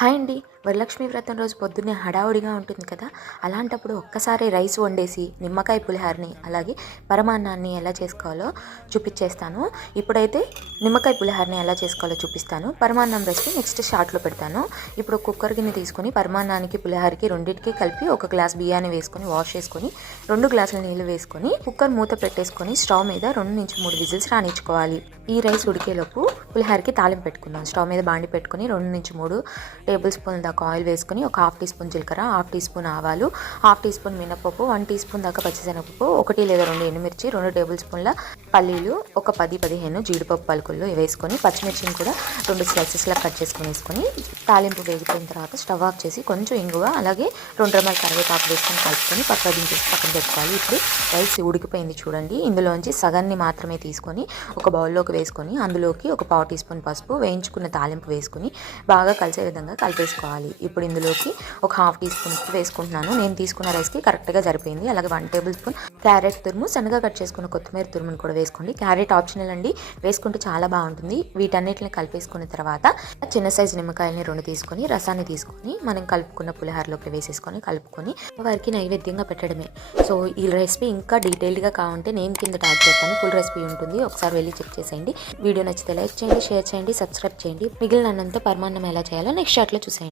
Hi అండి. వరలక్ష్మి వ్రతం రోజు పొద్దున్నే హడావుడిగా ఉంటుంది కదా! అలాంటప్పుడు ఒక్కసారి రైస్ వండేసి నిమ్మకాయ పులిహోరని అలాగే పరమాన్నాన్ని ఎలా చేసుకోవాలో చూపించేస్తాను. ఇప్పుడైతే నిమ్మకాయ పులిహోరని ఎలా చేసుకోవాలో చూపిస్తాను. పరమాన్నం రెసిపీ నెక్స్ట్ షార్ట్‌లో పెడతాను. ఇప్పుడు కుక్కర్ గిన్నె తీసుకొని పరమాన్నానికి పులిహోరకి రెండిటికి కలిపి ఒక గ్లాస్ బియ్యాన్ని వేసుకొని వాష్ చేసుకొని 2 గ్లాసుల నీళ్లు వేసుకొని కుక్కర్ మూత పెట్టేసుకొని స్టవ్ మీద 2-3 విజిల్స్ రానిచ్చుకోవాలి. ఈ రైస్ ఉడికేలోపు పులిహోరకి తాలింపు పెట్టుకుందాం. స్టవ్ మీద బాండి పెట్టుకొని 2-3 టేబుల్ స్పూన్ దాకా ఆయిల్ వేసుకొని ఒక హాఫ్ టీ స్పూన్ జీలకర్ర, హాఫ్ టీ స్పూన్ ఆవాలు, హాఫ్ టీ స్పూన్ మినపప్పు, 1 టీ స్పూన్ దాకా పచ్చిశనగపప్పు, 1 లేదా 2 ఎండుమిర్చి, 2 టేబుల్ స్పూన్ల పల్లీలు, ఒక 10-15 జీడిపప్పు పలుకులు వేసుకొని పచ్చిమిర్చిని కూడా 2 స్లైసెస్లా కట్ చేసుకొని తాలింపు వేగిపోయిన తర్వాత స్టవ్ ఆఫ్ చేసి కొంచెం ఇంగువ అలాగే 2 రెమ్మల కరివేపాకు వేసుకొని కలుపుకొని పక్కన దించేసి పక్కన పెట్టుకోవాలి. ఇప్పుడు రైస్ ఉడికిపోయింది చూడండి. ఇందులోంచి సగాన్ని మాత్రమే తీసుకొని ఒక బౌల్లోకి వేసుకొని అందులోకి ఒక పావు టీ స్పూన్ పసుపు, వేయించుకున్న తాలింపు వేసుకొని బాగా కలిసే విధంగా కలిపేసుకోవాలి. ఇప్పుడు ఇందులోకి ఒక హాఫ్ టీ స్పూన్ ఉప్పు వేసుకుంటున్నాను. నేను తీసుకున్న రైస్కి కరెక్ట్గా సరిపోయింది. అలాగే 1 టేబుల్ స్పూన్ క్యారెట్ తురుము, సన్నగా కట్ చేసుకున్న కొత్తిమీర తురుమును కూడా వేసుకోండి. క్యారెట్ ఆప్షనల్ అండి, వేసుకుంటే చాలా బాగుంటుంది. వీటన్నిటిని కలిపేసుకున్న తర్వాత చిన్న సైజు నిమ్మకాయలని 2 తీసుకొని రసాన్ని తీసుకొని మనం కలుపుకున్న పులిహోరలోకి వేసేసుకొని కలుపుకొని వారికి నైవేద్యంగా పెట్టడమే. సో ఈ రెసిపీ ఇంకా డీటెయిల్డ్గా కావాలంటే నేను కింద ట్యాగ్ చేస్తాను, ఫుల్ రెసిపీ ఉంటుంది, ఒకసారి వెళ్ళి చెక్ చేసేయండి. వీడియో నచ్చితే లైక్ చేయండి, షేర్ చేయండి, సబ్స్క్రైబ్ చేయండి. మిగిలినంత పరమాన్నం ఎలా చేయాలో నెక్స్ట్ షార్ట్లో చూసేయండి.